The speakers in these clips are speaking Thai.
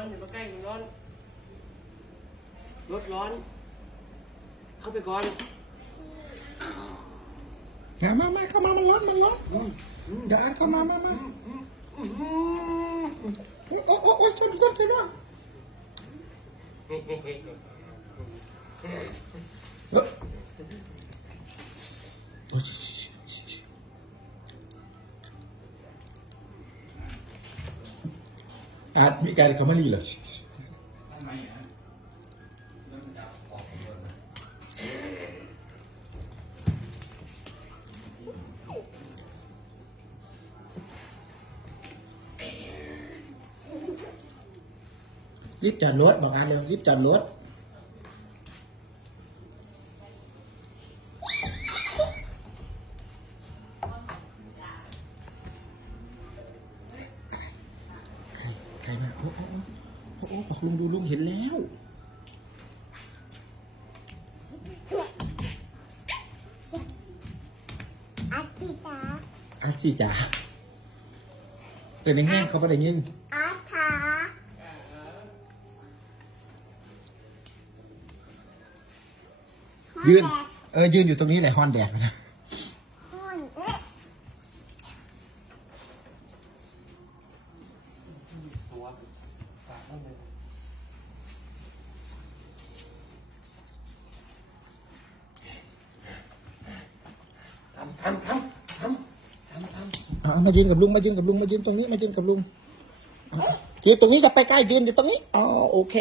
ใกล้มันร้อนรถร้อน เข้าไปก่อนอย่ามามาเข้ามามันร้อนมันร้อนเดี๋ยวอ่านเข้ามามามาโอ้โอ้โอ้โอ้ชนชนชนว่ะเอ้อ การ มีการคำว่าลีเหรอรีบจอดรถบอกอาเร็วรีบจอดรถ รใครมาโอ้โอ้โอ้โอ้บอกลุงดูลุงเห็นแล้ว อาทิตาอาชีจ๋าเตือนแห้งเขาไม่ได้ยินอาทายืน เออยืนอยู่ตรงนี้แหละฮอนแดดนะ ห้อนเอ๊ะ ตัวปากมันเลยทำทำทำทำทำทำเอามายืนกับลุงมายืนกับลุงมายืนตรงนี้มายืนกับลุงเอายืนตรงนี้จะไปใกล้ยืนอยู่ตรงนี้อ๋อโอเค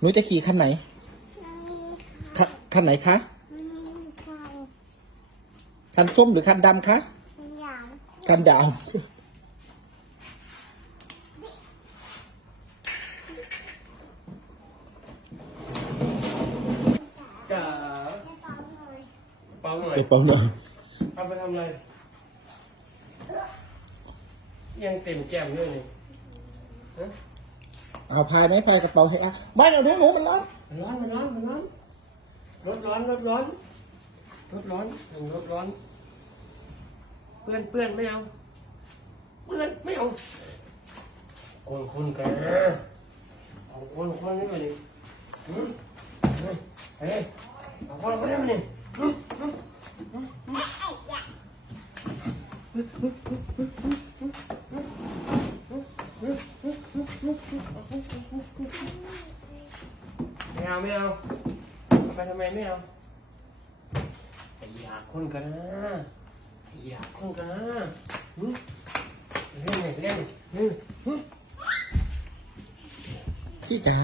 หนูจะขี่คันไหนมีคันคันไหนคะมีใครคันส้มหรือคันดำคะ อย่างคันดำจ๋าจะเป่าหน่อยเป่าหน่อยเดี๋ยวเปล่าหน่อยเอาไปทำอะไร ยังเต็มแก้มด้วยนี่ฮะเอาพายไหมพายกระเป๋าให้อะไม่เอาหนูหนูมันร้อนมันร้อนมันร้อนมันร้อนรถร้อนรถร้อนรถร้อนทางรถร้อนเปื้อนเปื้อนไม่เอาเปื้อนไม่เอาคนคนกันเอาคนคนนี่มาดิหืมเฮ้ยเอาคนคนนี้มาดิไม่เอาไม่เอาไปทำไมไม่เอาไอ้ยากคนกันนะ อยากคนกันเล่นเลยเล่นพี่จ๋า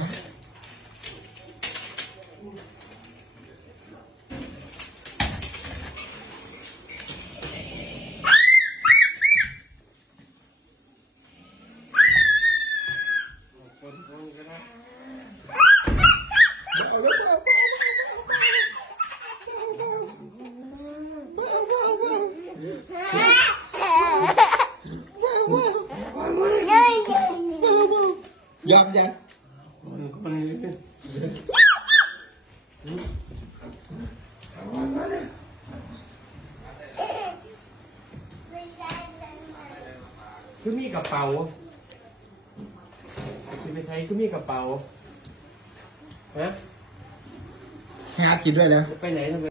คนคนกันนะ เอาเร็วเอา ยอมยังคนคนนี้คือมีกระเป๋าคือไปใช้คือมีกระเป๋าฮะให้อาร์ตกินด้วยแล้วจะไปไหนทำไม